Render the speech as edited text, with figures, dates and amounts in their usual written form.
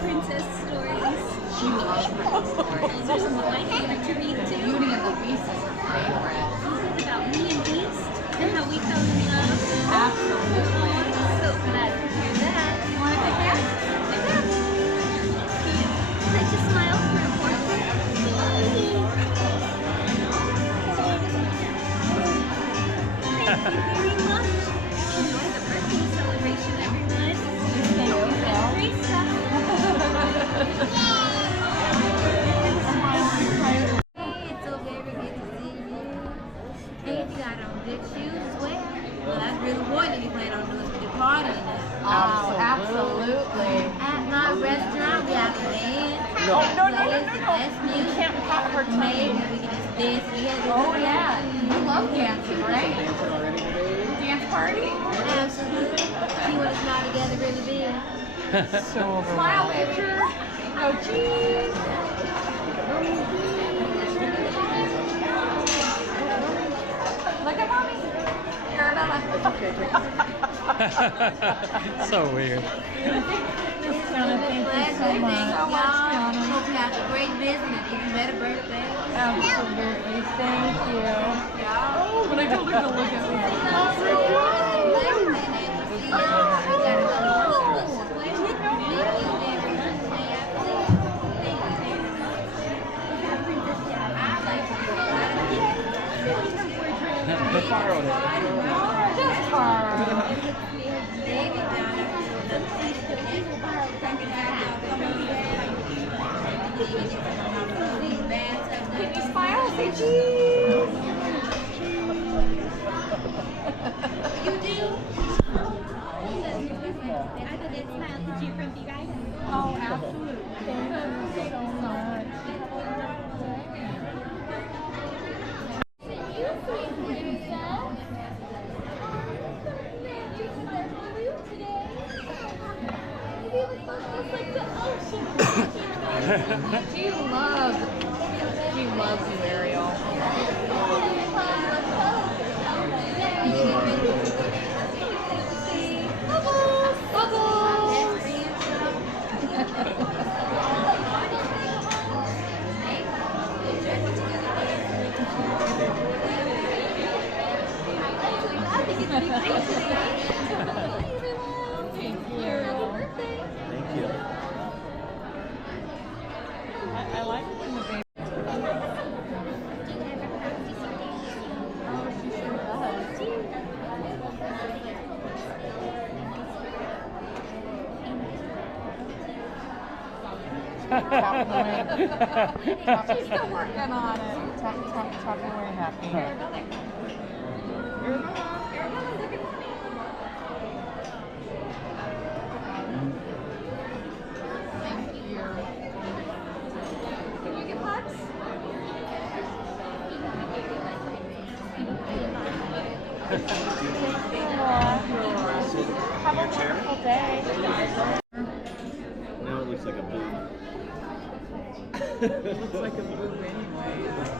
princess stories. She loves princess stories. Those are some of my favorite to read too. Beauty and the Beast is her favorite. It's about me and Beast and how we fell in love. Absolutely. So glad to hear that. You want to take that? Take that. Let you smile for a portrait. Thank you very much. Enjoy the birthday celebration, everyone. Thank you, Phil. Teresa. Hey, it's so very good to see you. And you got on good shoes as well. Well, that's really important if you plan on doing some good partying. Oh, absolutely. At my restaurant, we have a band. No. No. Best You music. can't pop her Maybe tummy. we can just dance together. Oh, yeah. You love dancing, right? Dance party? Absolutely. See what it's not together really big. So smile picture. Oh, cheese. Look at mommy. Arabella. So weird. Thank you so much. Hope you have a great business. You better birthday. Absolutely. Thank you. Oh, when I told her to look at me. The fire on it. Just far. Can you smile? Say cheese. You do? I did it smile. Did you from the right? Oh, absolutely. Thank you so much. She loves you, Ariel. Thank you. I like it when the baby. Oh, she sure does. She's still working on it. Tap away happy. Thank you. Can you give hugs? Have a wonderful day. Now it looks like a boob. It looks like a boob anyway.